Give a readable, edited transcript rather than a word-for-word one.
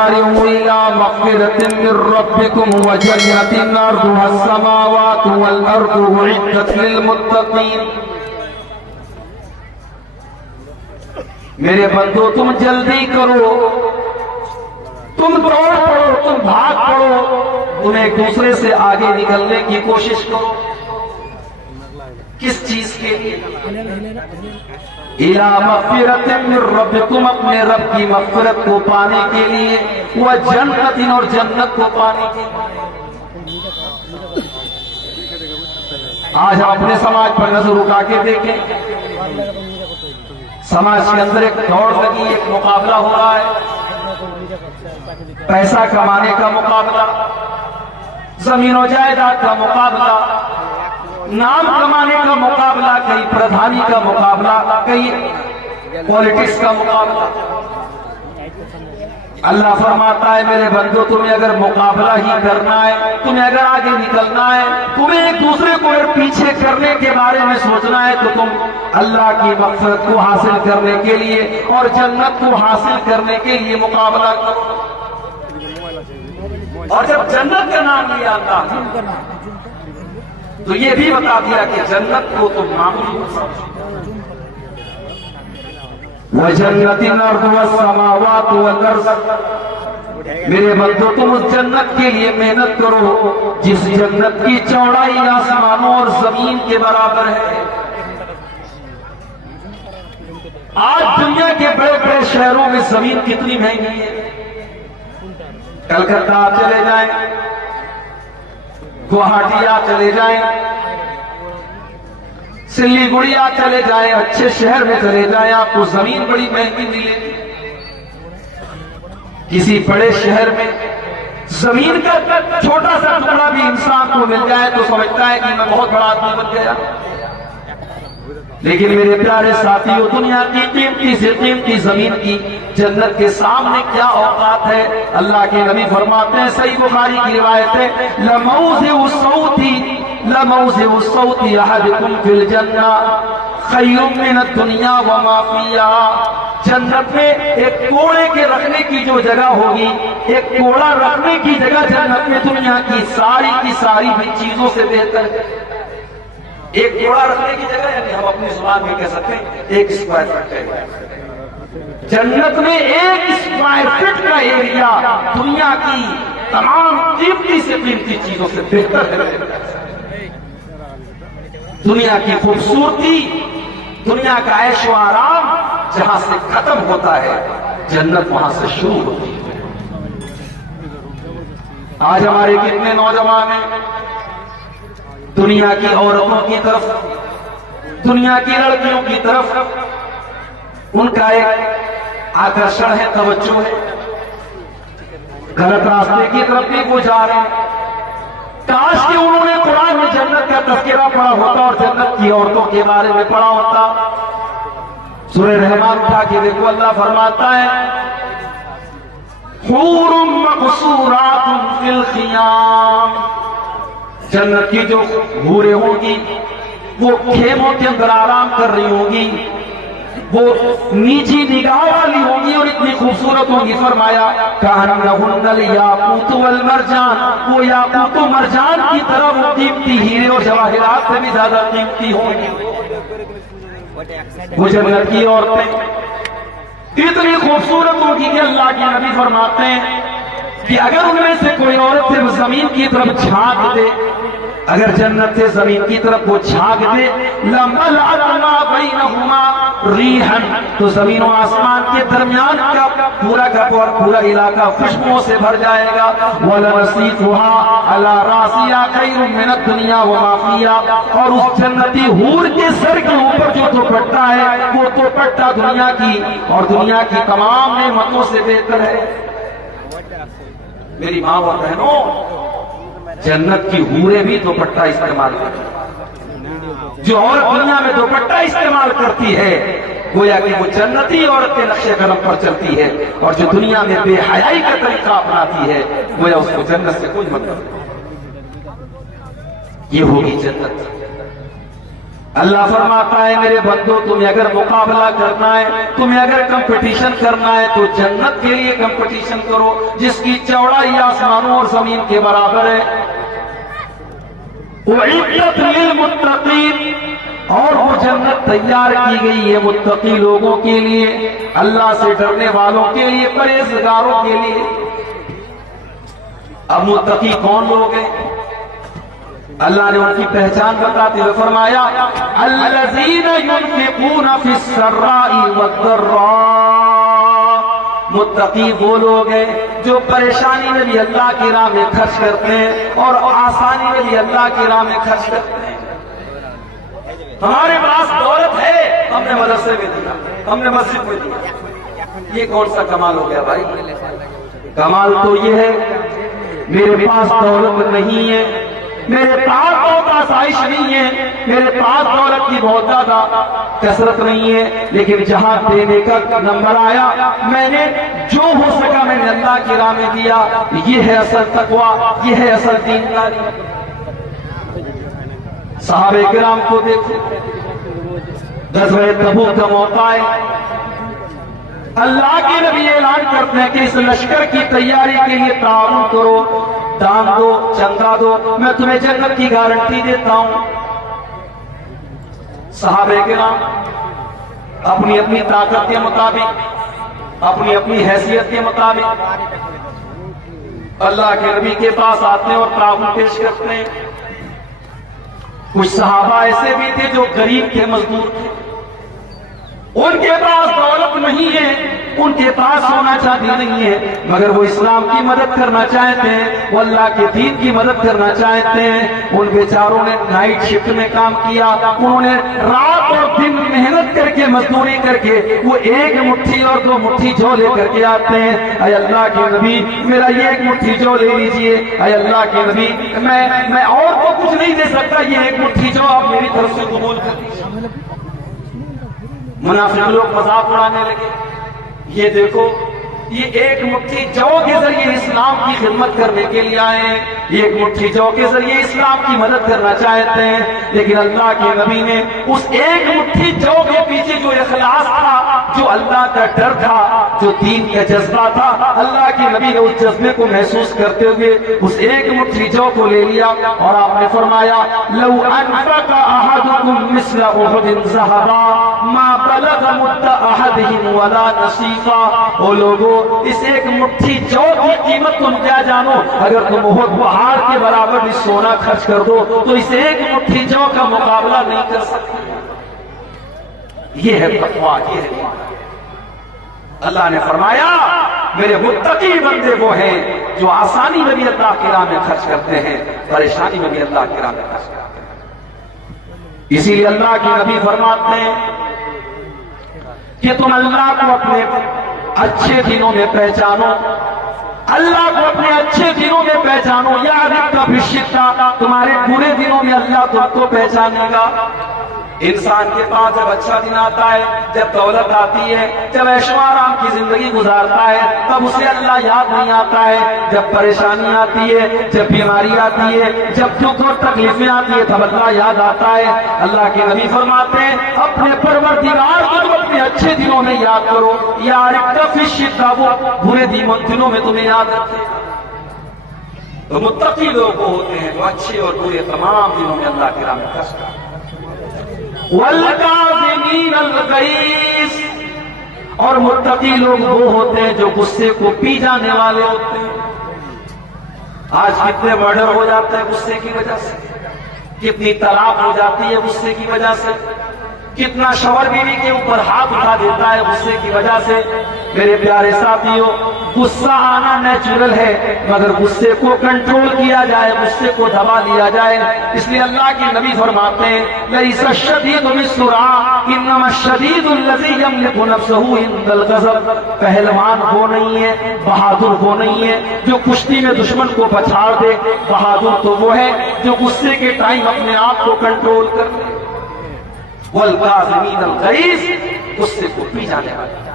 वसारिऊ इला मग़फ़िरतिन मिर रब्बिकुम व जन्नतिन अर्दुहा अस्समावातु वल अर्दु उइद्दत लिल मुत्तक़ीन। मेरे बंदो तुम जल्दी करो, तुम दौड़ पड़ो, तुम भाग पड़ो, तुम एक दूसरे से आगे निकलने की कोशिश करो। किस चीज के लिए? इला मग़फ़िरतिन मिर रब्बिकुम, अपने रब की मग़फ़िरत को पाने के लिए, व जन्नतिन, और जन्नत को पाने के लिए। आज हम अपने समाज पर नजर उठा के देखें, समाज के अंदर एक दौड़ लगी, एक मुकाबला हो रहा है, पैसा कमाने का मुकाबला, जमीन और जायदाद का मुकाबला, नाम कमाने का मुकाबला, कहीं प्रधानी का मुकाबला, कहीं पॉलिटिक्स का मुकाबला। अल्लाह फरमाता है मेरे बंदो तुम्हें अगर मुकाबला ही करना है, तुम्हें अगर आगे निकलना है, तुम्हें एक दूसरे को अगर पीछे करने के बारे में सोचना है, तो तुम अल्लाह की मक़फ़िरत को हासिल करने के लिए और जन्नत को हासिल करने के लिए मुकाबला करो। और जब जन्नत का नाम लिया आता तो ये भी बता दिया कि जन्नत को तुम मामूली मत समझो। वजन्नतिन अर्दुहा अस्समावातु वल अर्ज़, मेरे बंदो तुम उस जन्नत के लिए मेहनत करो जिस जन्नत की चौड़ाई आसमानों और जमीन के बराबर है। आज दुनिया के बड़े बड़े शहरों में जमीन कितनी महंगी है। कलकत्ता चले जाएं, गुवाहाटिया चले जाएं, सिल्लीगुड़िया चले जाएं, अच्छे शहर में चले जाएं, आपको जमीन बड़ी महंगी मिलेगी। किसी बड़े शहर में जमीन का छोटा सा टुकड़ा भी इंसान को मिल जाए तो समझता है कि मैं बहुत बड़ा आदमी बन गया। लेकिन मेरे प्यारे साथियों, दुनिया की कीमती से कीमती जमीन की जन्नत के सामने क्या औकात है। अल्लाह के नबी फरमाते हैं, सही बुखारी की रिवायत है, लमौज़िउ सौती अहदिकुम फिल जन्ना खैरुम मिनद दुनिया व मा फिहा। जन्नत में एक कोड़े के रखने की जो जगह होगी, एक कोड़ा रखने की जगह जन्नत में दुनिया की सारी भी चीजों से बेहतर है। एक कोड़ा रखने की जगह, यानी हम अपनी जुबान में कह सकते हैं 1 स्क्वायर फीट है। जन्नत में 1 स्क्वायर फीट का एरिया दुनिया की तमाम कीमती से कीमती चीजों से बेहतर है। दुनिया की खूबसूरती, दुनिया का ऐशो आराम जहां से खत्म होता है, जन्नत वहां से शुरू होती है। आज हमारे कितने नौजवान हैं दुनिया की औरतों की तरफ, दुनिया की लड़कियों की तरफ उनका एक आकर्षण है, तवज्जो है, गलत रास्ते की तरफ भी वो जा रहे हैं। काश कि उन्होंने कुरान में जन्नत का तज़किरा पढ़ा होता और जन्नत की औरतों के बारे में पढ़ा होता। सूरह रहमान उठा के देखो, अल्लाह फरमाता है, हूरुम मक़सूरातुन फिल ख़ियाम, जन्नत की जो हूरें होंगी वो खेमों के अंदर आराम कर रही होंगी, वो नीची निगाह वाली होंगी और इतनी खूबसूरत होंगी। फरमाया कअन्नहुन्नल याकूत वल मरजान, वो याकूत और मरजान की तरह वो कीमती हीरे और जवाहिरात से भी ज्यादा कीमती होंगी। वो जन्नत की औरतें इतनी खूबसूरत होगी कि अल्लाह के नबी फरमाते हैं कि अगर उनमें से कोई औरत सिर्फ जमीन की तरफ झांक दे, अगर जन्नत से जमीन की तरफ वो झांक दे, लमलअमा बैनहुमा रीहन, तो जमीन और आसमान के दरमियान का पूरा इलाका खुशबुओं से भर जाएगा। वलनसीफुहा अला रासिया खैरुम मिनद दुनिया व मा फिहा, और उस जन्नती हूर के सर के ऊपर जो दुपट्टा है वो दुपट्टा दुनिया की और दुनिया की तमाम नेमतों से बेहतर है। मेरी माँ और बहनों, जन्नत की हूरें भी दुपट्टा इस्तेमाल करती, जो औरत दुनिया में दुपट्टा इस्तेमाल करती है गोया कि वो जन्नती औरत के नक्शे कदम पर चलती है, और जो दुनिया में बेहयाई का तरीका अपनाती है गोया उसको जन्नत से कोई मतलब नहीं। ये होगी जन्नत। अल्लाह फरमाता है मेरे बंदो, तुम्हें अगर मुकाबला करना है, तुम्हें अगर कंपटीशन करना है तो जन्नत के लिए कंपटीशन करो जिसकी चौड़ाई आसमानों और जमीन के बराबर है। उइद्दत लिलमुत्तकीन, और वो जन्नत तैयार की गई है मुत्तकी लोगों के लिए, अल्लाह से डरने वालों के लिए, परहेजगारों के लिए। अब मुत्तकी कौन लोग हैं? अल्लाह ने उनकी पहचान बताते हुए फरमाया अल्लज़ीना युनफ़िक़ूना फ़िस्सर्राई वद्दर्रा। मुत्तकी वो लोग हैं जो परेशानी में भी अल्लाह की राह में खर्च करते हैं और आसानी में भी अल्लाह की राह में खर्च करते हैं। हमारे पास दौलत है, हमने मदरसे में दिया, हमने मस्जिद में दिया, ये कौन सा कमाल हो गया भाई? कमाल तो ये है मेरे पास दौलत नहीं है, मेरे पास बहुत आसाइश नहीं है, मेरे पास दौलत की बहुत ज्यादा कसरत नहीं है, लेकिन जहां देने का नंबर आया मैंने जो हो सका मैंने अल्लाह की राह में दिया। ये है असल तकवा, ये है असल दीनदारी। सहाबे किराम को देखो, ग़ज़वे तबूक का मौका है, अल्लाह के नबी ऐलान करते हैं कि इस लश्कर की तैयारी के लिए ताउन करो, दान दो, चंदा दो, मैं तुम्हें जन्नत की गारंटी देता हूं। सहाबे किराम अपनी अपनी ताकत के मुताबिक, अपनी अपनी हैसियत के मुताबिक अल्लाह के नबी के पास आते हैं और ताउन पेश करते हैं। कुछ सहाबा ऐसे भी थे जो गरीब थे, मजदूर थे, उनके पास दौलत नहीं है, उनके पास सोना चांदी नहीं है, मगर वो इस्लाम की मदद करना चाहते हैं, वो अल्लाह के दीन की मदद करना चाहते हैं। उन बेचारों ने नाइट शिफ्ट में काम किया, उन्होंने रात और दिन मेहनत करके, मजदूरी करके वो एक मुट्ठी और दो मुट्ठी जौ लेकर के आते हैं। अय अल्लाह के नबी, मेरा ये एक मुट्ठी जौ ले लीजिए। अय अल्लाह के नबी, मैं और तो कुछ नहीं दे सकता, ये एक मुट्ठी जौ आप मेरी तरफ से कबूल कर लीजिए। मुनाफिक लोग मजाक उड़ाने लगे, ये देखो ये एक मुट्ठी जौ के जरिए इस्लाम की खिदमत करने के लिए आए हैं, ये एक मुट्ठी जौ के जरिए इस्लाम की मदद करना चाहते हैं। लेकिन अल्लाह के नबी ने उस एक मुट्ठी जौ के पीछे जो इखलास था, जो अल्लाह का डर था, जो दीन का जज्बा था, अल्लाह के नबी ने उस जज्बे को महसूस करते हुए उस एक मुट्ठी जौ को ले लिया और आपने फरमाया लौ अनफका अहदुकुम मिस्ल उहुदिन ज़हबा मा बलग मुद्दा अहदिहिम वला नसीफा। ओ लोगों, इस एक मुट्ठी जौ की कीमत तुम क्या जानो? अगर तुम उहद पहाड़ के बराबर भी सोना खर्च कर दो तो इस एक मुट्ठी जौ का मुकाबला नहीं कर सकते। ये है तकवा, ये है। अल्लाह ने फरमाया मेरे मुत्तकी बंदे वो हैं जो आसानी में भी अल्लाह की राह में खर्च करते हैं, परेशानी में भी अल्लाह की राह में खर्च करते हैं। इसीलिए अल्लाह के नबी फरमाते हैं कि तुम अल्लाह को अपने अच्छे दिनों में पहचानो, अल्लाह को अपने अच्छे दिनों में पहचानो, याद कभी शिद्दा, तुम्हारे बुरे दिनों में अल्लाह तुमको पहचानेगा। इंसान के पास जब अच्छा दिन आता है, जब दौलत आती है, जब ऐशो आराम की जिंदगी गुजारता है, तब उसे अल्लाह याद नहीं आता है। जब परेशानी आती है, जब बीमारी आती है, जब दुख और तकलीफें आती है, तब अल्लाह याद आता है। अल्लाह के नबी फरमाते हैं अपने परवरदिगार को तुम अपने अच्छे दिनों में याद करो, यार कफी शिद्दा, वो बुरे दिनों में तुम्हें याद रखे। तो मुत्तकी लोग वो होते हैं जो अच्छे और बुरे तमाम दिनों में अल्लाह की राह में खर्च करते हैं। वल्काज़िमीन अल-गैज़, और मुत्तकी लोग वो होते हैं जो गुस्से को पी जाने वाले होते हैं। आज कितने मर्डर हो जाते हैं गुस्से की वजह से, कितनी तलाक हो जाती है गुस्से की वजह से, कितना शौहर बीवी के ऊपर हाथ उठा देता है गुस्से की वजह से। मेरे प्यारे साथियों, गुस्सा आना नेचुरल है, मगर गुस्से को कंट्रोल किया जाए, गुस्से को दबा लिया जाए। इसलिए अल्लाह के नबी फरमाते हैं लैसा शदीदु बिस्सुरा इन्नमा शदीदुल लज़ी यमलिकु नफ्सहु इंदल ग़ज़ब। पहलवान वो नहीं है, बहादुर वो नहीं है जो कुश्ती में दुश्मन को पछाड़ दे, बहादुर तो वो है जो गुस्से के टाइम अपने आप को कंट्रोल कर ले। वल्काज़िमीन अल-गैज़, गुस्से को पी जाने वाले।